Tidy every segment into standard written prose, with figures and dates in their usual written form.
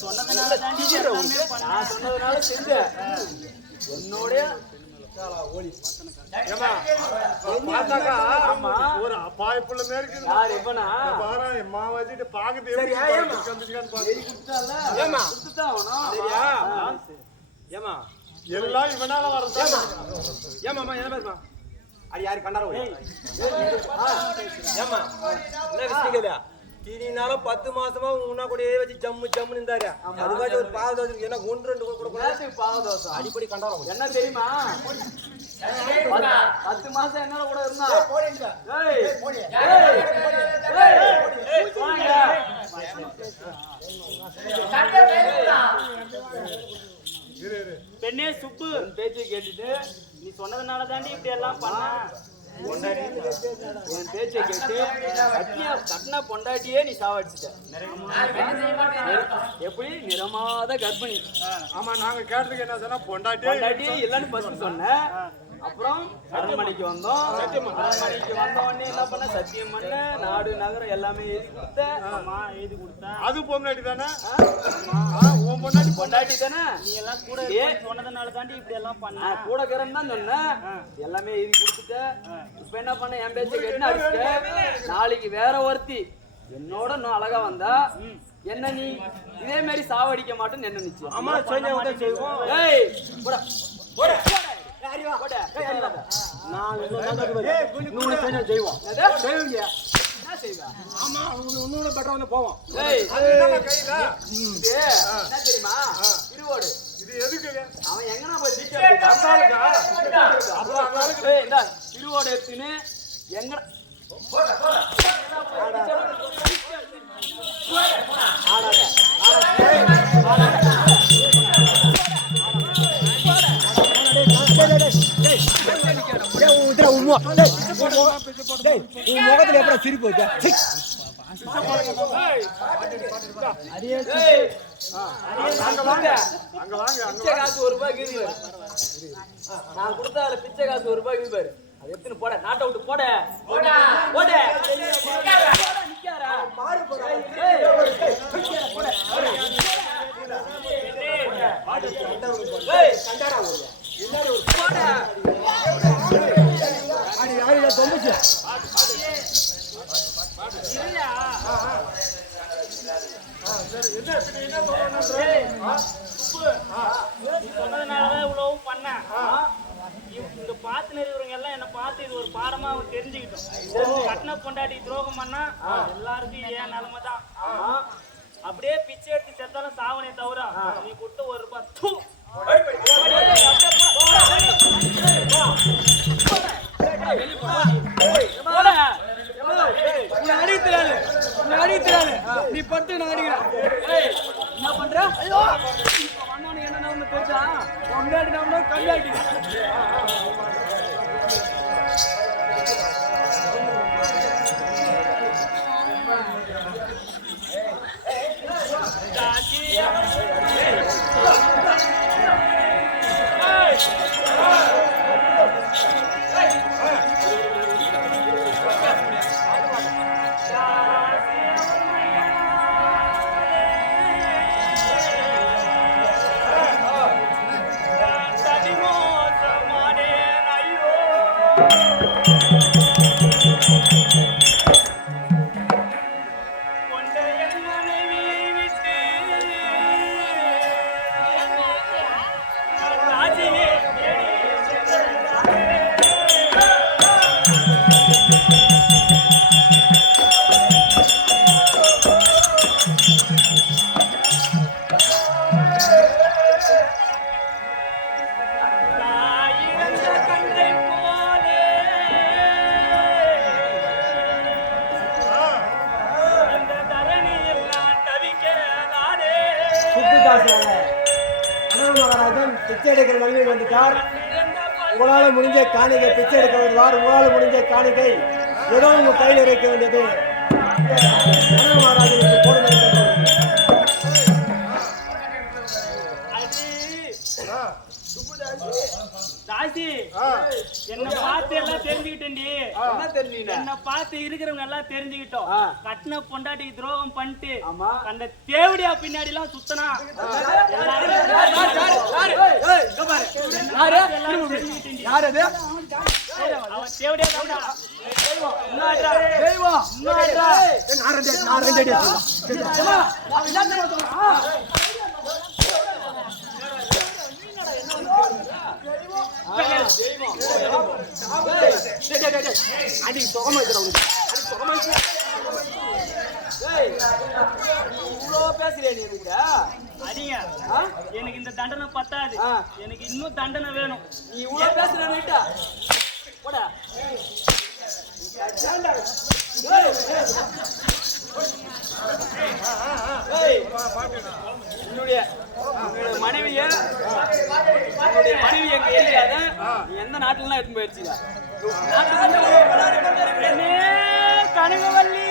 சொன்னதுனால நான் சொன்னதுனால செஞ்ச என்னோட ஒரு அப்பாய்ப்புள்ள மாதிரி வச்சுட்டு பாக்குது எல்லாம் இவனால வரதா ஏமாமா என்ன பேசுமா அது யாரு கண்டாரோ ஏமா என்ன விஷயம் தீனினாலும் 10 மாசமா உன்னா கூடயே வச்சு ஜம்மு ஜம்முன்னு இருந்தாரு அதுக்காச்சும் ஒரு பாவ தோசை என்ன 1-2 கொடுக்க பாவ தோசை அடிப்படி கண்டாரம் என்ன தெரியுமா 10 மாசம் என்னோட கூட இருந்தா பெண்ணே சுப்பு பேச்சு கேட்டுட்டு நீ சொன்னதுனால தாண்டி இப்படி எல்லாம் பண்ண என் பேச்சை கேட்டு கட்டின பொண்டாட்டியே நீ சாவடிச்சிட்ட எப்படி நிறமாத கர்ப்பிணி ஆமா நாங்க கேட்டதுக்கு என்ன சொன்னா பொண்டாட்டியே இல்லன்னு ஃபர்ஸ்ட் சொன்னேன் அப்புறம் அரண்மனைக்கு வந்தோம் அரண்மனைக்கு வந்த உடனே என்ன பண்ண சத்தியம் பண்ண நாடு நகரம் எல்லாமே எழுதி கொடுத்தேன் அது பொண்டாட்டி தானே பொண்டாட்டி தானே நீ எல்லாம் கூட சொன்னதுனால தாண்டி இப்படி எல்லாம் பண்ண கூட கரன் தான் சொன்னேன் எல்லாமே எழுதி கொடுத்துட்ட இப்ப என்ன பண்ண என் பேச்ச கேட்டு அடிச்சுட்ட நாளைக்கு வேற ஒருத்தி என்னோட இன்னும் அழகா வந்தா என்ன நீ இதே மாதிரி சாவடிக்க மாட்டேன்னு என்ன நிச்சயம் அம்மா செய்வோம் ஏய் போடா போடா திருவோடு எடுத்துன்னு எங்க முகத்துல எப்படி சிரிப்பு பிச்சை காசு ₹1 நான் கொடுத்த பிச்சை காசு ₹1 பாரு அது எடுத்துன்னு போட நாட்டை விட்டு போட போட சொன்னதுனாலதான் இவ்வளவும் பண்ண இங்க பாத்து நிறுவனங்க எல்லாம் என்ன பார்த்து இது ஒரு பாடமா தெரிஞ்சுக்கிட்டோம் கட்டின பொண்டாட்டி துரோகம் பண்ணா எல்லாருக்கும் ஏன் நிலைமைதான் அப்படியே பிச்சை எடுத்து செத்தாலும் சாவனே தவிர நீ கொடுத்த ₹1 நீ பட்டு நான் அடிக்கிறேன் என்ன பண்ற என்ன பேச்சா முன்னாடி நம்ம கம்மியாட்டி பிச்சை எடுக்கிற நிலைமையில் வந்துட்டார். உங்களால் முடிஞ்ச காணிக்கை பிச்சை எடுக்க வருவார். உங்களால் முடிஞ்ச காணிக்கை ஏதோ உங்க கையில் இருக்க வேண்டியது மகாராஜனுக்கு போடுவது. தாசி என்ன பார்த்து எல்லாம் தெரிஞ்சுக்கிட்டேன்டி. என்ன தெரிஞ்சீங்க? என்ன பார்த்து இருக்கிறவங்க எல்லாம் தெரிஞ்சுக்கிட்டோம். கட்டின பொண்டாட்டி துரோகம் பண்ணிட்டு ஆமா. அந்த தேவடியா பின்னாடி எல்லாம் சுத்தனா யார் அது? அவன் தேவடியா தான். அடிங்க, எனக்கு இந்த தண்டனை பத்தாது. எனக்கு இன்னும் தண்டனை வேணும். நீ இவ்வளவு பேசுறா போடா. என்னுடைய மனைவிய எங்க ஏரியாத நீ எந்த நாட்டுல எடுத்து போயிடுச்சு? கனகவல்லி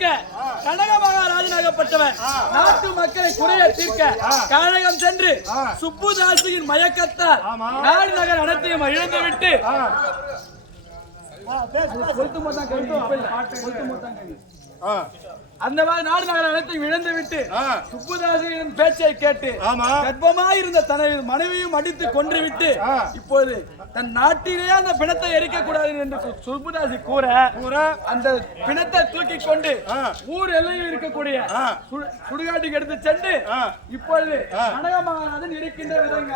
தீர்க்க கனக மகாராஜனாகப்பட்டவன் நாட்டு மக்களை குறைய தீர்க்க கனகம் சென்று சுப்புதாசியின் மயக்கத்தால் நாடு நகர் அனைத்தையும் இழந்துவிட்டு அந்த மாதிரி நாடு நகர் அனைத்தையும் இழந்து விட்டு சுப்புதாசியின் பேச்சை கேட்டு கர்ப்பமாயிருந்த தனது மனைவியும் அடித்து கொன்று விட்டு இப்போது தன் நாட்டிலேயே அந்த பிணத்தை எரிக்க கூடாது என்று சுப்புதாசி கூற அந்த பிணத்தை தூக்கி கொண்டு ஊர் எல்லையில் இருக்கக்கூடிய சுடுகாட்டுக்கு எடுத்து சென்று இப்பொழுது கனக மகாராஜன் இருக்கின்ற விதங்க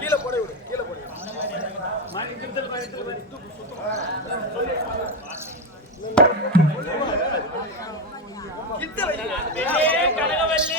கீழே போட விடு கீழே போடு கனகவல்லி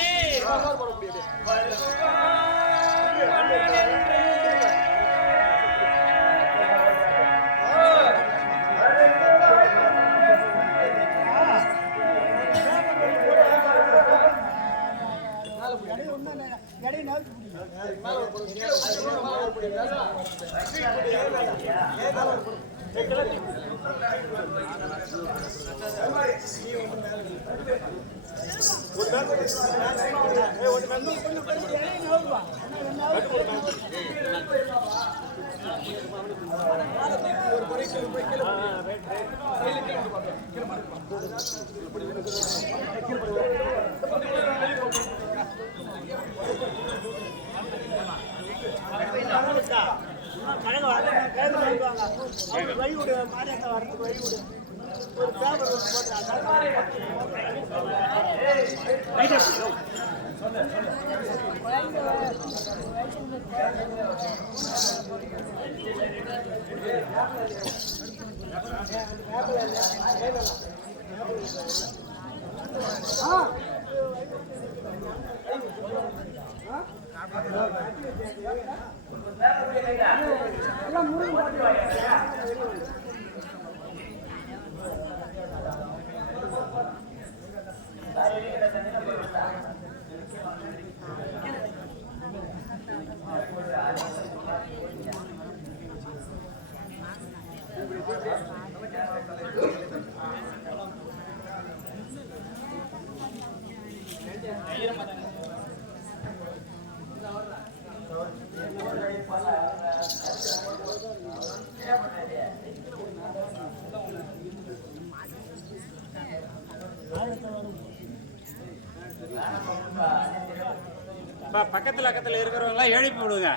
பக்கத்துல இருக்கிறவங்க எழுப்பி விடுங்க.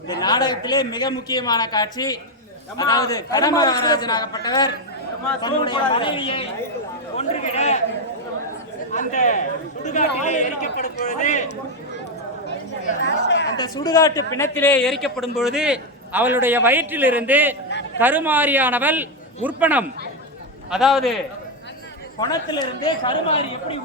இந்த நாடகத்திலே மிக முக்கியமான காட்சி, அதாவது கடமராஜனாகப்பட்டவர் தன்னுடைய மனைவியை கொன்றுவிட அந்த சுடுகாட்டிலே எரிக்கப்படும் பொழுது, அந்த சுடுகாட்டு பிணத்திலே எரிக்கப்படும் பொழுது அவளுடைய வயிற்றிலிருந்து கருமாரியானவள் உற்பணம், அதாவது பணத்திலிருந்து கருமாரி எப்படி